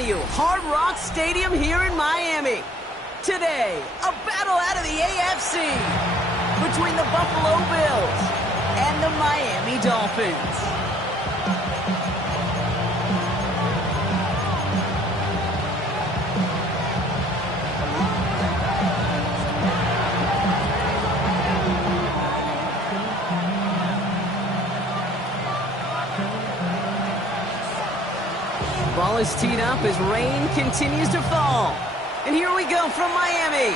venue, Hard Rock Stadium here in Miami. Today, a battle out of the AFC between the Buffalo Bills and the Miami Dolphins. Ball is teed up as rain continues to fall. And here we go from Miami.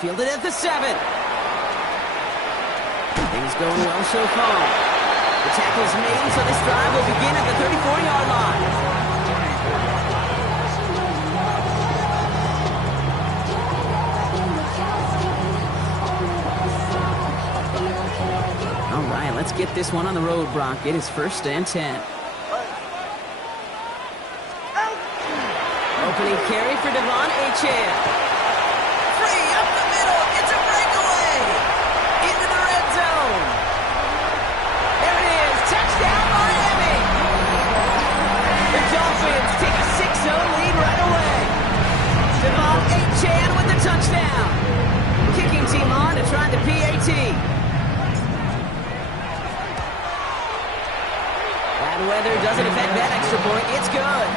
Fielded at the 7. Things going well so far. The tackle's made, so this drive will begin at the 34-yard line. All right, let's get this one on the road, Brock. It is 1st and 10. Opening carry for Devon Achane. Free up the middle. It's a breakaway. Into the red zone. There it is. Touchdown, Miami. The Dolphins take a 6-0 lead right away. Devon Achane with the touchdown. Kicking team on to try the PAT. Bad weather doesn't affect that extra point. It's good.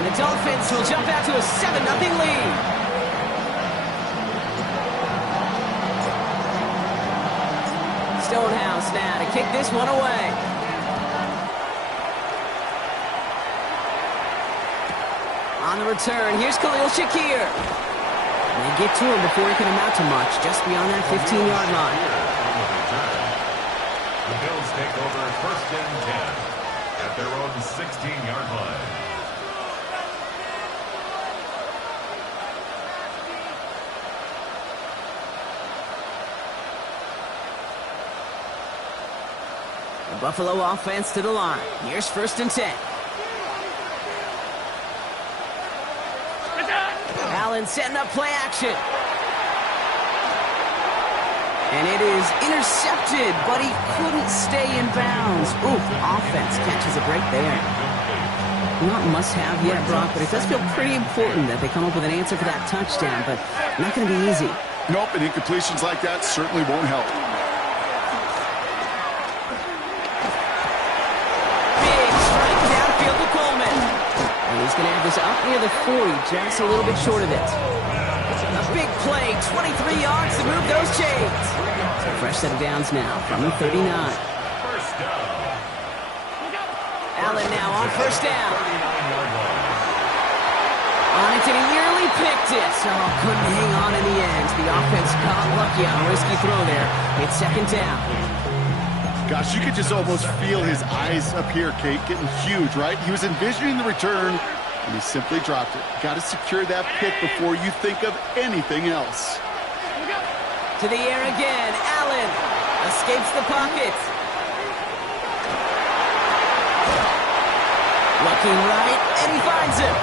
And the Dolphins will jump out to a 7-0 lead. Stonehouse now to kick this one away. On the return, here's Khalil Shakir. And they get to him before he can amount to much, just beyond that 15-yard line. The Bills take over 1st and 10 at their own 16-yard line. Buffalo offense to the line. Here's 1st and 10. Allen setting up play action. And it is intercepted, but he couldn't stay in bounds. Oof, offense catches a break there. Not must-have yet, Brock, but it does feel pretty important that they come up with an answer for that touchdown, but not going to be easy. Nope, and incompletions like that certainly won't help. He's going to have this up near the 40, just a little bit short of it. A big play, 23 yards to move those chains. So fresh set of downs now from the 39. Allen now on 1st down. On it, and he nearly picked it. So couldn't hang on in the end. The offense got lucky on a risky throw there. It's 2nd down. Gosh, you could just almost feel his eyes up here, Kate, getting huge, right? He was envisioning the return, and he simply dropped it. Got to secure that pick before you think of anything else. To the air again. Allen escapes the pocket. Looking right, and he finds him.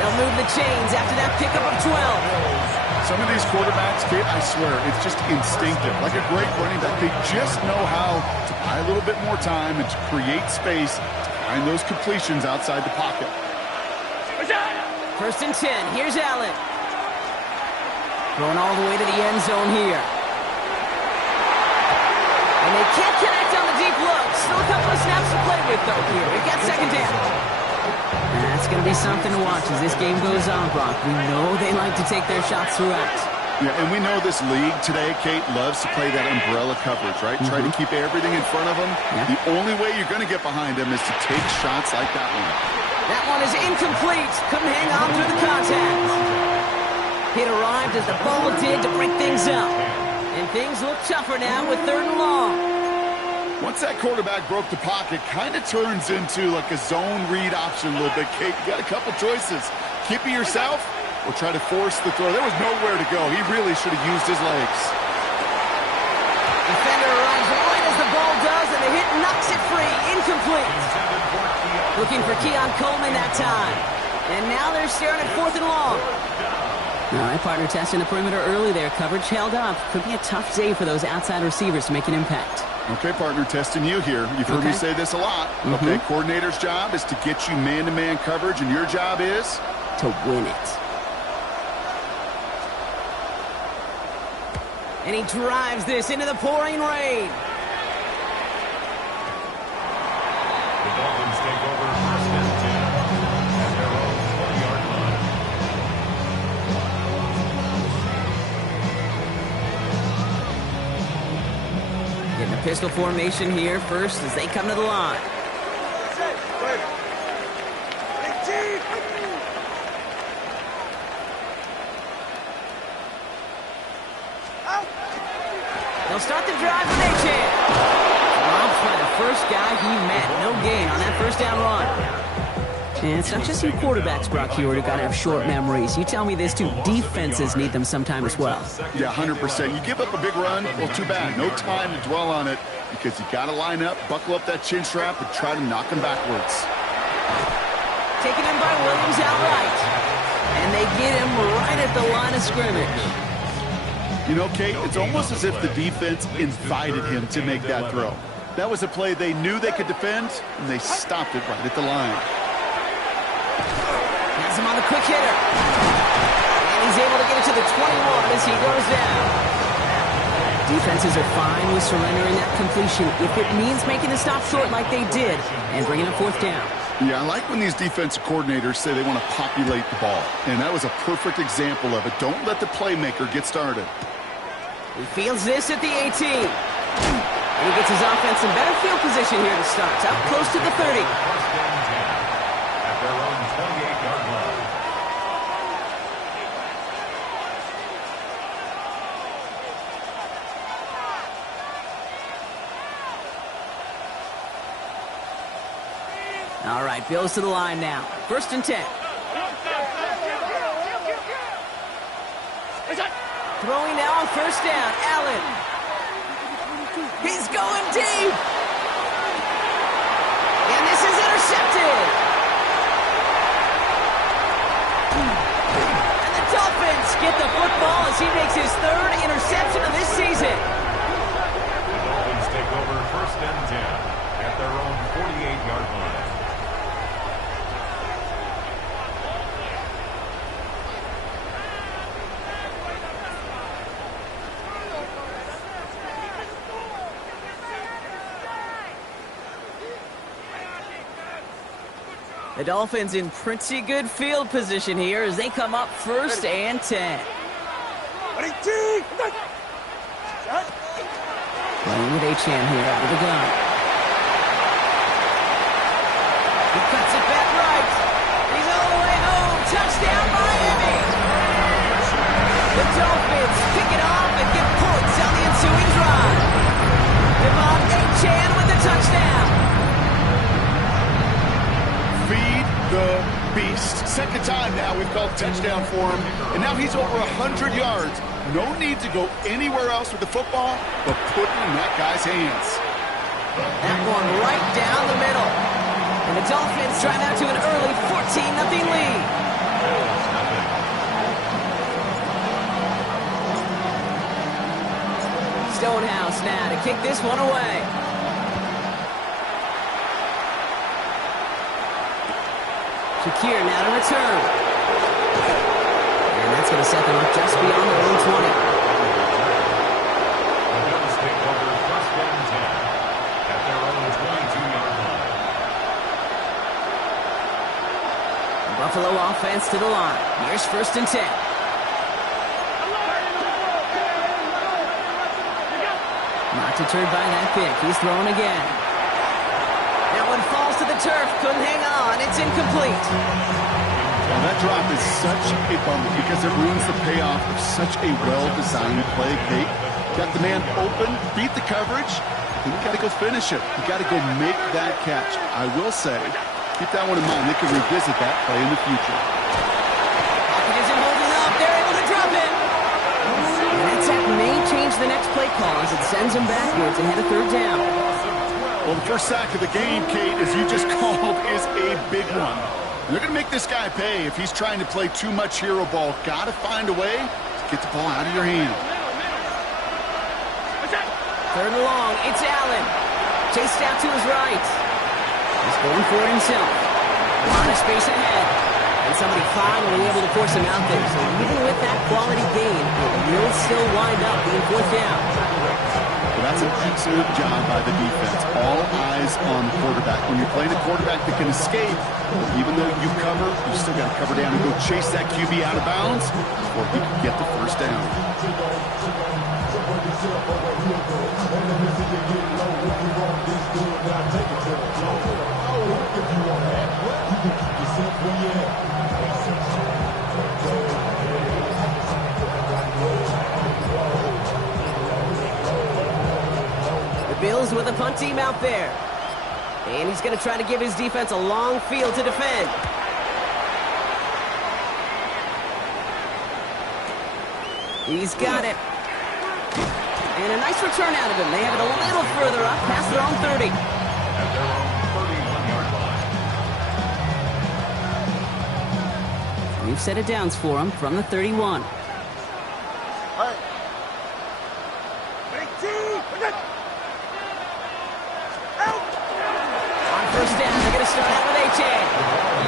They'll move the chains after that pickup of 12. Some of these quarterbacks, Kate, I swear, it's just instinctive. Like a great running back, they just know how to buy a little bit more time and to create space to find those completions outside the pocket. 1st and 10. Here's Allen. Going all the way to the end zone here. And they can't connect on the deep look. Still a couple of snaps to play with, though, here. We've got 2nd down. That's going to be something to watch as this game goes on, Brock. We know they like to take their shots throughout. Yeah, and we know this league today, Kate, loves to play that umbrella coverage, right? Try to keep everything in front of them. Yeah. The only way you're going to get behind them is to take shots like that one. That one is incomplete. Couldn't hang on through the contact. It arrived as the ball did to break things up. And things look tougher now with 3rd and long. Once that quarterback broke the pocket, kind of turns into like a zone read option a little bit, Kate. You got a couple choices. Keep it yourself or try to force the throw. There was nowhere to go. He really should have used his legs. Defender arrives right as the ball does, and the hit knocks it free. Incomplete. Looking for Keon Coleman that time. And now they're staring at 4th and long. All right, partner testing the perimeter early there. Coverage held up. Could be a tough day for those outside receivers to make an impact. Okay, partner, testing you here. You've heard me say this a lot. Okay, coordinator's job is to get you man-to-man coverage, and your job is? To win it. And he drives this into the pouring rain. The Dolphins take over first and 10 at their own 20-yard line. Getting a pistol formation here first as they come to the line. They'll start the drive with Achane. Dropped by the first guy he met. No gain on that first down run. And it's not just you quarterbacks, Brock Huard, who got to have short memories. You tell me this too. Defenses need them sometime as well. Yeah, 100%. You give up a big run, well, too bad. No time to dwell on it because you got to line up, buckle up that chin strap, and try to knock him backwards. Taken in by Williams outright. And they get him right at the line of scrimmage. You know, Kate, it's almost as if the defense invited him to make that throw. That was a play they knew they could defend, and they stopped it right at the line. Has him on the quick hitter. And he's able to get it to the 21 as he goes down. Defenses are fine with surrendering that completion if it means making the stop short like they did and bringing up fourth down. Yeah, I like when these defensive coordinators say they want to populate the ball. And that was a perfect example of it. Don't let the playmaker get started. He fields this at the 18. And he gets his offense in better field position here to start. It's up close to the 30. First and 10 at their own 28-yard line. All right, Bills to the line now. First and 10. Throwing now on first down. Allen. He's going deep. And this is intercepted. And the Dolphins get the football as he makes his third interception of this season. The Dolphins take over first and 10 at their own 48-yard line. The Dolphins in pretty good field position here as they come up first and 10. Playing with Achane here out of the gun. He cuts it back right. He's all the way home. Touchdown, Miami. The Dolphins kick it off and get points on the ensuing drive. Devon Achane with the touchdown. Feed the beast. Second time now we've called touchdown for him, and now he's over 100 yards. No need to go anywhere else with the football, but put it in that guy's hands. That one right down the middle. And the Dolphins drive out to an early 14-0 lead. Stonehouse now to kick this one away. Shakir now to return. And that's going to set them up just beyond their own 20. The Bills take over first and 10 at their own 22-yard line. Buffalo offense to the line. Here's first and 10. Not deterred by that pick. He's throwing again. That one falls to the turf. Couldn't hang on. It's incomplete. Well, that drop is such a bummer because it ruins the payoff of such a well-designed play, Kate. Got the man open, beat the coverage, and you got to go finish it. You got to go make that catch. I will say, keep that one in mind. They can revisit that play in the future. Pocket isn't holding up. They're able to drop it. And that sack may change the next play call as it sends them backwards ahead of third down. Well, the first sack of the game, Kate, as you just called, is a big one. They're going to make this guy pay if he's trying to play too much hero ball. Got to find a way to get the ball out of your hand. Third and long. It's Allen. Chased out to his right. He's going for it himself. A lot of space ahead. And somebody finally able to force him out there. So even with that quality gain, it will still wind up being fourth down. Well, that's an excellent job by the defense. All eyes on the quarterback. When you're playing a quarterback that can escape, even though you cover, you still got to cover down and go chase that QB out of bounds before he can get the first down. The Bills with a punt team out there. And he's going to try to give his defense a long field to defend. He's got it. And a nice return out of him. They have it a little further up past their own 30. At their own 31-yard line. We've set it downs for him from the 31. On first down, they're going to start out with Achane.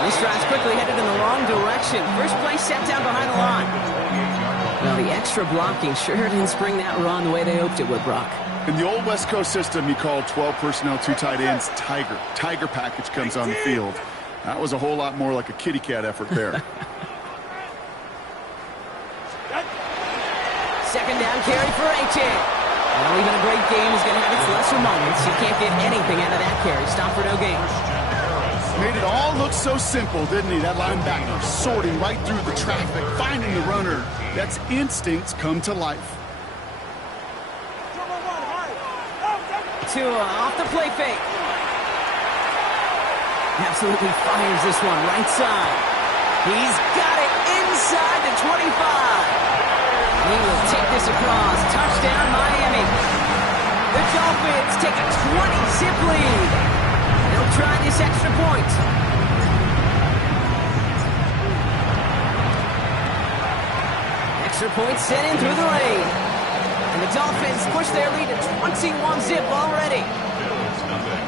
This drive's quickly headed in the wrong direction. First play set down behind the line. Well, the extra blocking sure didn't spring that run the way they hoped it would, Brock. In the old West Coast system, you call 12 personnel, 2 tight ends, Tiger. Tiger package comes on the field. That was a whole lot more like a kitty cat effort there. Second down carry for Achane. Well, even a great game is going to have its lesser moments. You can't get anything out of that carry. Stop for no gain. Made it all look so simple, didn't he? That linebacker sorting right through the traffic, finding the runner. That's instincts come to life. Tua off the play fake. Absolutely fires this one right side. He's got it inside the 25. He will take this across. Touchdown, Miami. The Dolphins take a 20-zip lead. They'll try this extra point. Extra point sent in through the lane. And the Dolphins push their lead to 21-zip already. Bills nothing.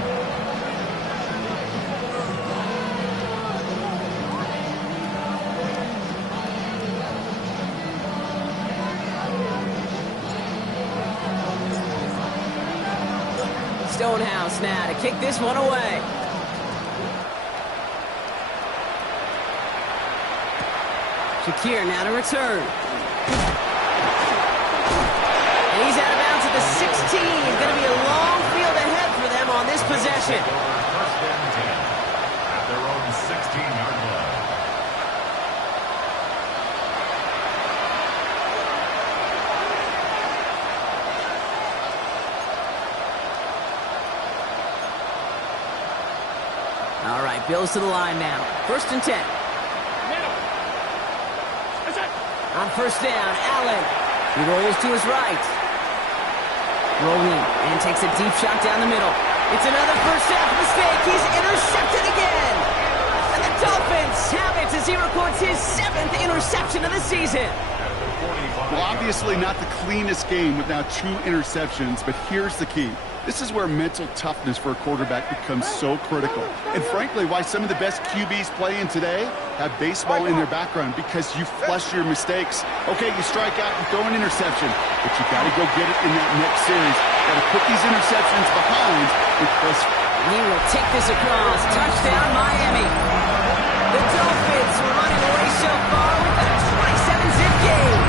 Stonehouse now to kick this one away. Shakir now to return. And he's out of bounds at the 16. Going to be a long field ahead for them on this possession. First and 10 at their own 16-yard line. All right, Bills to the line now. First and 10. On first down, Allen. He rolls to his right. Rolling and takes a deep shot down the middle. It's another first half mistake. He's intercepted again. And the Dolphins have it as he records his 7th interception of the season. Well, obviously not the cleanest game with now 2 interceptions, but here's the key. This is where mental toughness for a quarterback becomes so critical. And frankly, why some of the best QBs playing today have baseball in their background, because you flush your mistakes. Okay, you strike out and throw an interception, but you got to go get it in that next series. Got to put these interceptions behind because he will take this across. Touchdown, Miami. The Dolphins were running away so far with a 27-zip game.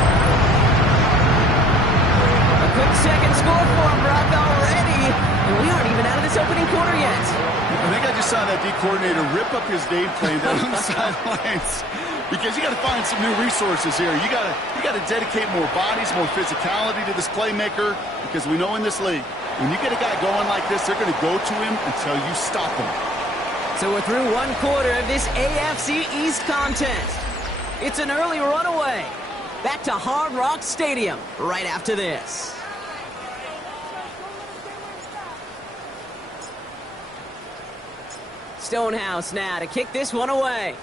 A quick second score for him, Brock, already. And we aren't even out of this opening quarter yet. I think I just saw that D coordinator rip up his game plan down on the sidelines, because you got to find some new resources here. You got to dedicate more bodies, more physicality to this playmaker, because we know in this league, when you get a guy going like this, they're going to go to him until you stop him. So we're through one quarter of this AFC East contest. It's an early runaway. Back to Hard Rock Stadium right after this. Stonehouse now to kick this one away.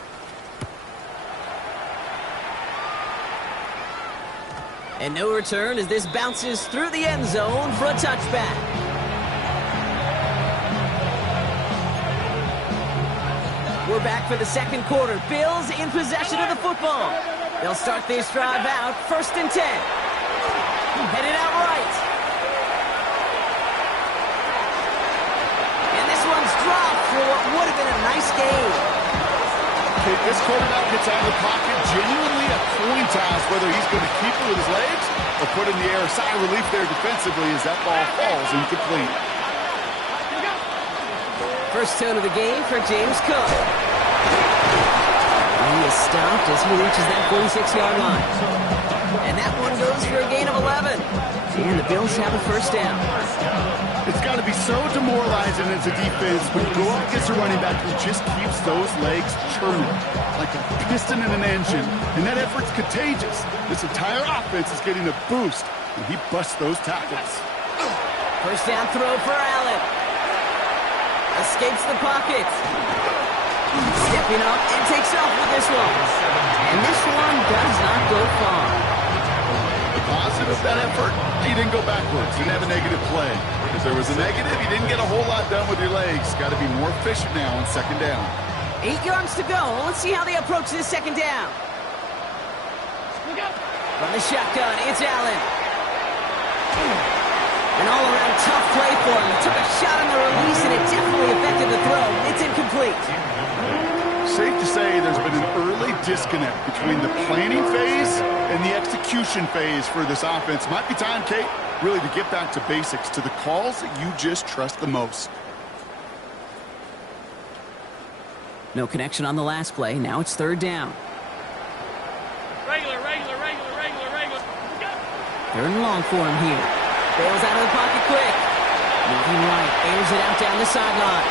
And no return as this bounces through the end zone for a touchback. We're back for the second quarter. Bills in possession of the football. They'll start this drive out, 1st and 10. Headed out right. And this one's dropped for what would have been a nice game. This quarterback gets out of the pocket, genuinely a coin toss whether he's going to keep it with his legs or put it in the air. Sigh of relief there defensively as that ball falls incomplete. First tone of the game for James Cook. And he is stopped as he reaches that 46-yard line. And that one goes for a gain of 11. And the Bills have a first down. It's got to be so demoralizing as a defense when you go up against a running back who just keeps those legs churning like a piston in an engine. And that effort's contagious. This entire offense is getting a boost when he busts those tackles. First down throw for Allen. Escapes the pocket. Stepping up and takes off with this one. And this one does not go far. The positive of that effort, he didn't go backwards. Didn't have a negative play. If there was a negative, you didn't get a whole lot done with your legs. Got to be more efficient now on 2nd down. 8 yards to go. Let's see how they approach this 2nd down. From the shotgun, it's Allen. An all-around tough play for him. He took a shot on the release, and it definitely affected the throw. It's incomplete. Safe to say there's been an early disconnect between the planning phase and the execution phase for this offense. Might be time, Kate, really to get back to basics, to the calls that you just trust the most. No connection on the last play. Now it's 3rd down. Regular. 3rd and long for him here. Bails out of the pocket quick. Moving right. Airs it out down the sideline.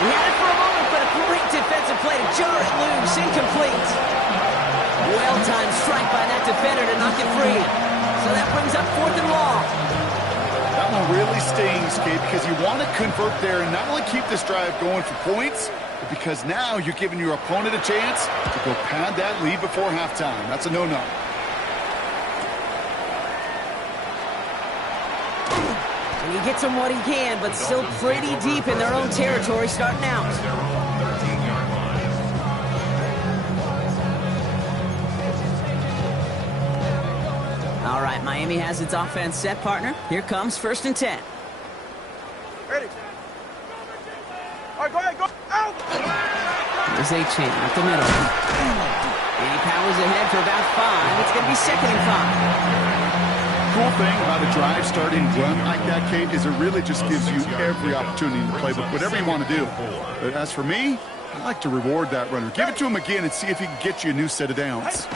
He had it for a moment, but a great defensive play to jar it loose. Incomplete. Well-timed strike by that defender to knock it free. So that brings up 4th and long. That one really stings, Kate, because you want to convert there and not only keep this drive going for points, but because now you're giving your opponent a chance to go pad that lead before halftime. That's a no-no. And he gets him what he can, but still pretty deep in their own territory starting out. Their own 13-yard line. All right, Miami has its offense set, partner. Here comes 1st and 10. Ready. All right, go ahead, go. Out! There's Achane up the middle. And he powers ahead for about 5. It's going to be 2nd and 5. Cool thing about a drive starting run like that, Kate, is it really just gives you every opportunity to play whatever you want to do. But as for me, I like to reward that runner. Give it to him again and see if he can get you a new set of downs.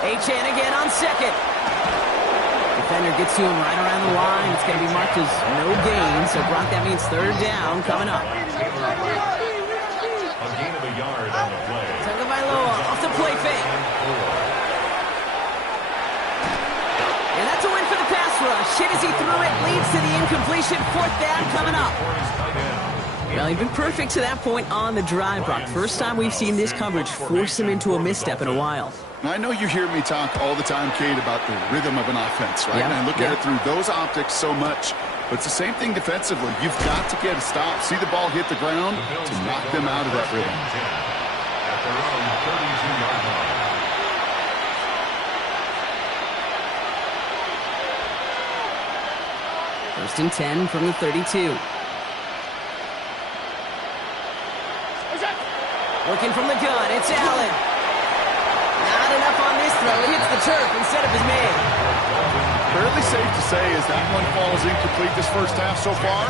Achane again on 2nd. Defender gets to him right around the line. It's going to be marked as no gain, so Brock, that means 3rd down coming up. A gain of a yard on the play. Tagovailoa off the play fake. And that's a win for the pass rush. Hit as he threw it, leads to the incompletion. 4th down coming up. Well, he's been perfect to that point on the drive, Brock. First time we've seen this coverage force him into a misstep in a while. I know you hear me talk all the time, Kate, about the rhythm of an offense, right? Yeah, And I look at it through those optics so much. But it's the same thing defensively. You've got to get a stop, see the ball hit the ground to knock them out of that rhythm. At their own 32-yard line. 1st and 10 from the 32. Looking from the gun, it's Allen. Not enough on this throw. It hits the turf instead of his man. Fairly safe to say as that one falls incomplete this first half so far,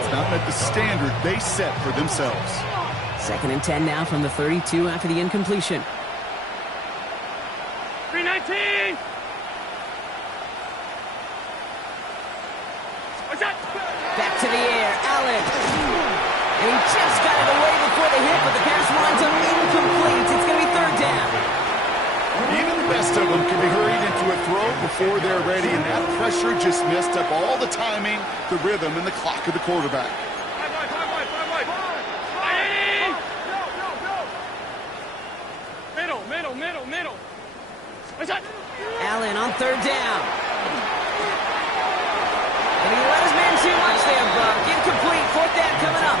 it's not met the standard they set for themselves. 2nd and 10 now from the 32 after the incompletion. 319. Back to the air, Allen. And he just got it away before the hit, but the pass winds up incomplete. It's going to be 3rd down. Even the best of them can be hurried into a throw before they're ready, and that pressure just messed up all the timing, the rhythm, and the clock of the quarterback. Middle. Allen on third down. And he let his man too much there, Buck. Incomplete. Fourth down coming up.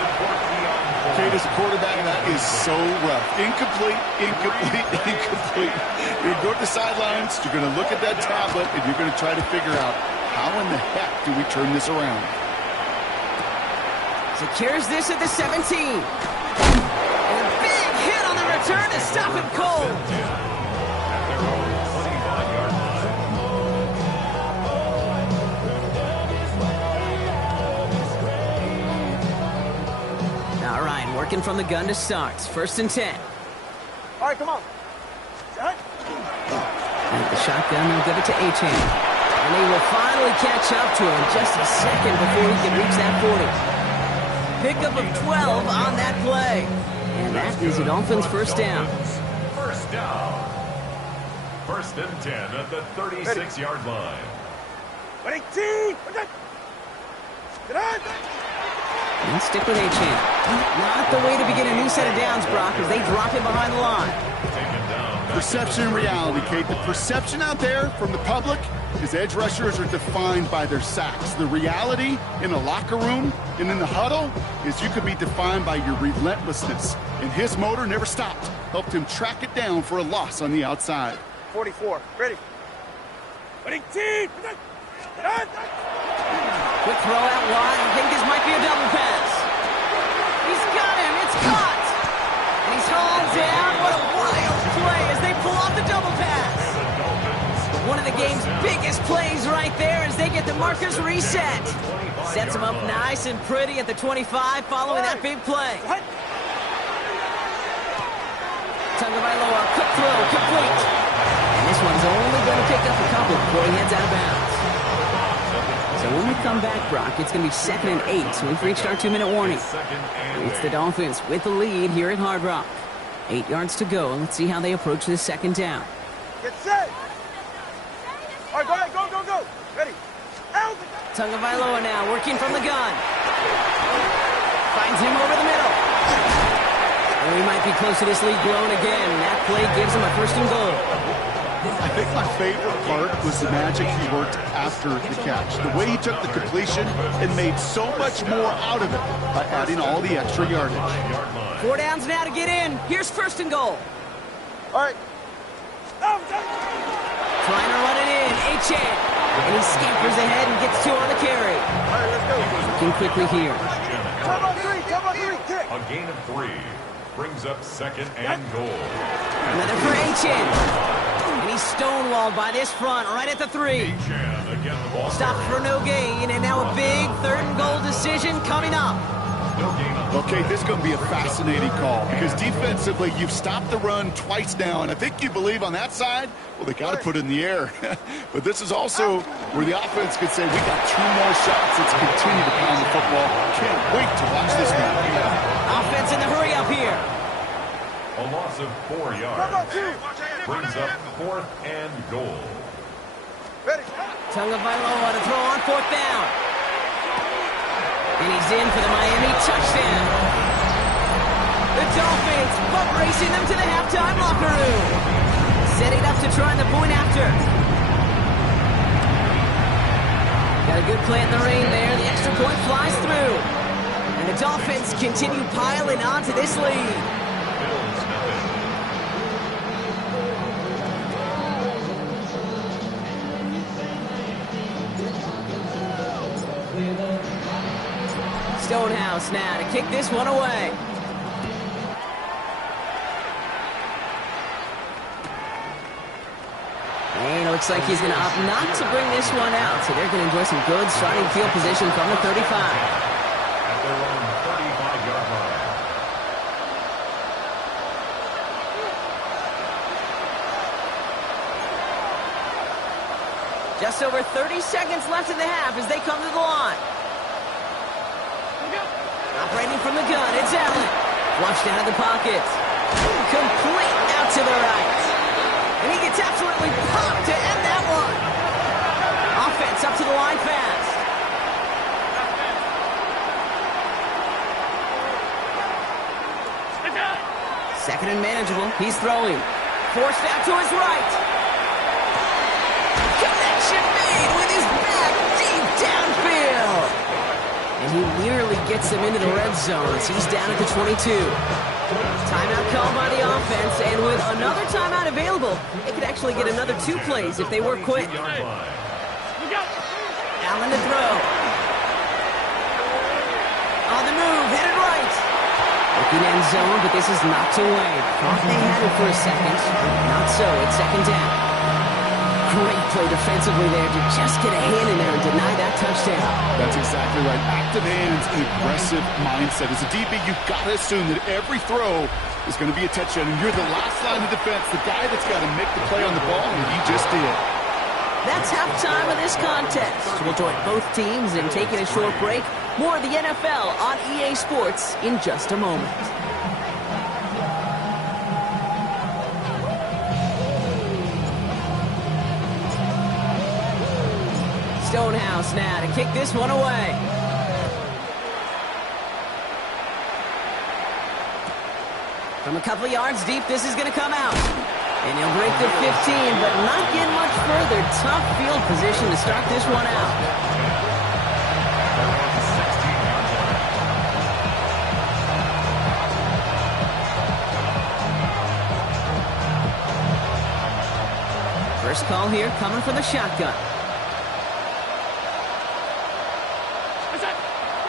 Kate, as a quarterback, that is so rough. Incomplete, incomplete, incomplete. You're going to the sidelines, you're going to look at that tablet, and you're going to try to figure out how in the heck do we turn this around. Secures this at the 17. And a big hit on the return to stop him cold. At their own 25-yard line. All right, working from the gun to start. First and 10. All right, come on. And the shotgun, they'll give it to Achane. And he will finally catch up to him just a second before he can reach that 40. Pickup of 12 on that play. And that is a Dolphins first down. First down. First and 10 at the 36-yard line. Ready, team. Get on. And stick with Achane. Not the way to begin a new set of downs, Brock, as they drop him behind the line. Taken down. Perception and reality, Kate. The perception out there from the public is edge rushers are defined by their sacks. The reality in the locker room and in the huddle is you could be defined by your relentlessness. And his motor never stopped. Helped him track it down for a loss on the outside. 44. Ready. Ready, team. Get on. Quick throw out wide. I think this might be a double pass. He's got him. It's caught. And he's hauled down. What a wild play as they pull off the double pass. One of the game's biggest plays right there as they get the markers reset. Sets him up nice and pretty at the 25 following that big play. Tagovailoa, quick throw, complete. And this one's only going to pick up a couple before he heads out of bounds. So when we come back, Brock, it's going to be 2nd and 8. So we've reached our 2-minute warning. It's the Dolphins with the lead here at Hard Rock. 8 yards to go. Let's see how they approach this second down. Get set. All right, go ahead. Go, go, go. Ready. Out. Tagovailoa now working from the gun. Finds him over the middle. And we might be close to this lead growing again. That play gives him a first and goal. I think my favorite part was the magic he worked after the catch. The way he took the completion and made so much more out of it by adding all the extra yardage. 4 downs now to get in. Here's first and goal. All right. Trying to run it in. Achane. And he scampers ahead and gets 2 on the carry. All right, let's go. Looking quickly here. Come on, three. Come on, three. Kick. A gain of 3 brings up 2nd and goal. Another for Achane. And he's stonewalled by this front right at the 3. Achane again the ball. Stopped for no gain, and now a big 3rd and goal decision coming up. No gain on Okay, this is going to be a fascinating call because defensively, you've stopped the run twice now, and I think you believe on that side, well, they got to put it in the air. But this is also where the offense could say, we got 2 more shots. Let's continue to pound the football. Can't wait to watch this one. Offense in the hurry up here. a loss of 4 yards. Brings up 4th and goal. Tagovailoa to throw on 4th down. And he's in for the Miami touchdown. The Dolphins butt racing them to the halftime locker room. Setting up to try the point after. Got a good play in the rain there. The extra point flies through. And the Dolphins continue piling on to this lead. Stonehouse now to kick this one away. And it looks like he's going to opt not to bring this one out. So they're going to enjoy some good starting field position from the 35. At their own 35-yard line. Just over 30 seconds left in the half as they come to the line. Operating from the gun, it's Allen. Flushed out of the pocket. Complete out to the right. And he gets absolutely popped to end that one. Offense up to the line fast. Second and manageable. He's throwing. Forced out to his right. reception made with his back deep downfield. And he nearly gets them into the red zone as he's down at the 22. Timeout called by the offense, and with another timeout available, they could actually get another 2 plays if they work quick. Allen to throw. On the move, hit it right. Looking end zone, but this is knocked away. Thought they had it for a second. Not so, it's second down. Great play defensively there to just get a hand in there and deny that touchdown. That's exactly right. Active hands and aggressive mindset. As a DB, you've got to assume that every throw is going to be a touchdown, and you're the last line of defense, the guy that's got to make the play on the ball, and he just did. That's halftime of this contest. We'll join both teams in taking a short break. More of the NFL on EA Sports in just a moment. Stonehouse now to kick this one away. From a couple yards deep, this is going to come out. And he'll break the 15, but not get much further. Tough field position to start this one out. First call here coming from the shotgun.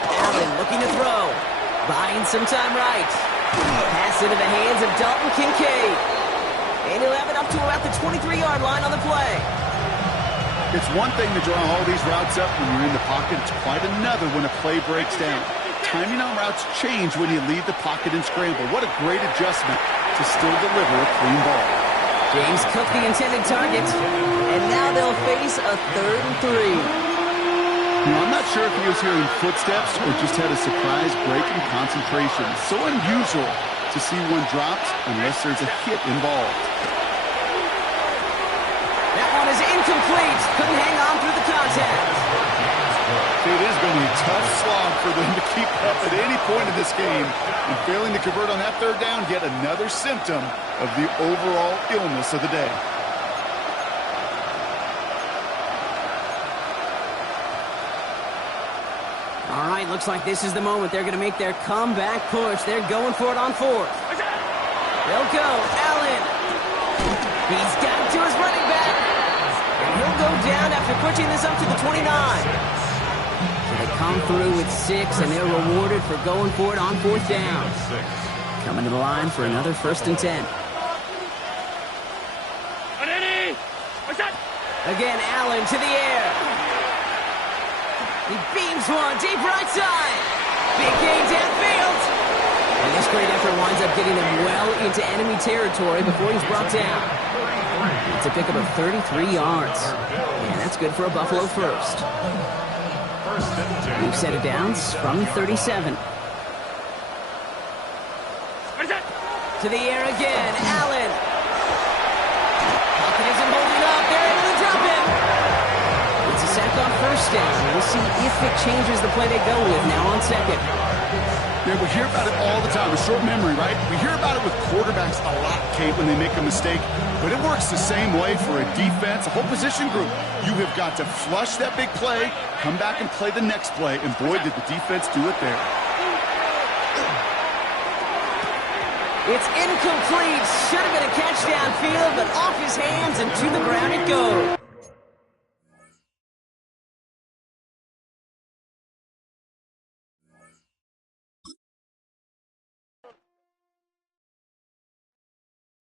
Allen looking to throw. Buying some time right. Pass into the hands of Dalton Kincaid. And he'll have it up to about the 23-yard line on the play. It's one thing to draw all these routes up when you're in the pocket. It's quite another when a play breaks down. Timing on routes change when you leave the pocket and scramble. What a great adjustment to still deliver a clean ball. James Cook the intended target. And now they'll face a 3rd and 3. I'm not sure if he was hearing footsteps or just had a surprise break in concentration. It's so unusual to see one dropped unless there's a hit involved. That one is incomplete. Couldn't hang on through the contact. It is going to be a tough slog for them to keep up at any point in this game. And failing to convert on that 3rd down, yet another symptom of the overall illness of the day. All right, looks like this is the moment. They're going to make their comeback push. They're going for it on 4th. They'll go. Allen. He's got to his running back. And he'll go down after pushing this up to the 29. So they come through with 6, and they're rewarded for going for it on 4th down. Coming to the line for another 1st and 10. Again, Allen to the air. He beams one deep right side. Big gain downfield. And this great effort winds up getting him well into enemy territory before he's brought down. It's a pickup of 33 yards. And that's good for a Buffalo first. We've set it downs from the 37. To the air again. Allen. Pocket isn't holding up. They're able to drop him. It's a sack on 1st down. We'll see if it changes the play they go with now on 2nd. Yeah, we hear about it all the time. A short memory, right? We hear about it with quarterbacks a lot, Kate, when they make a mistake. But it works the same way for a defense, a whole position group. You have got to flush that big play, come back and play the next play, and boy, did the defense do it there. It's incomplete. Should have been a catch downfield, but off his hands and to the ground it goes.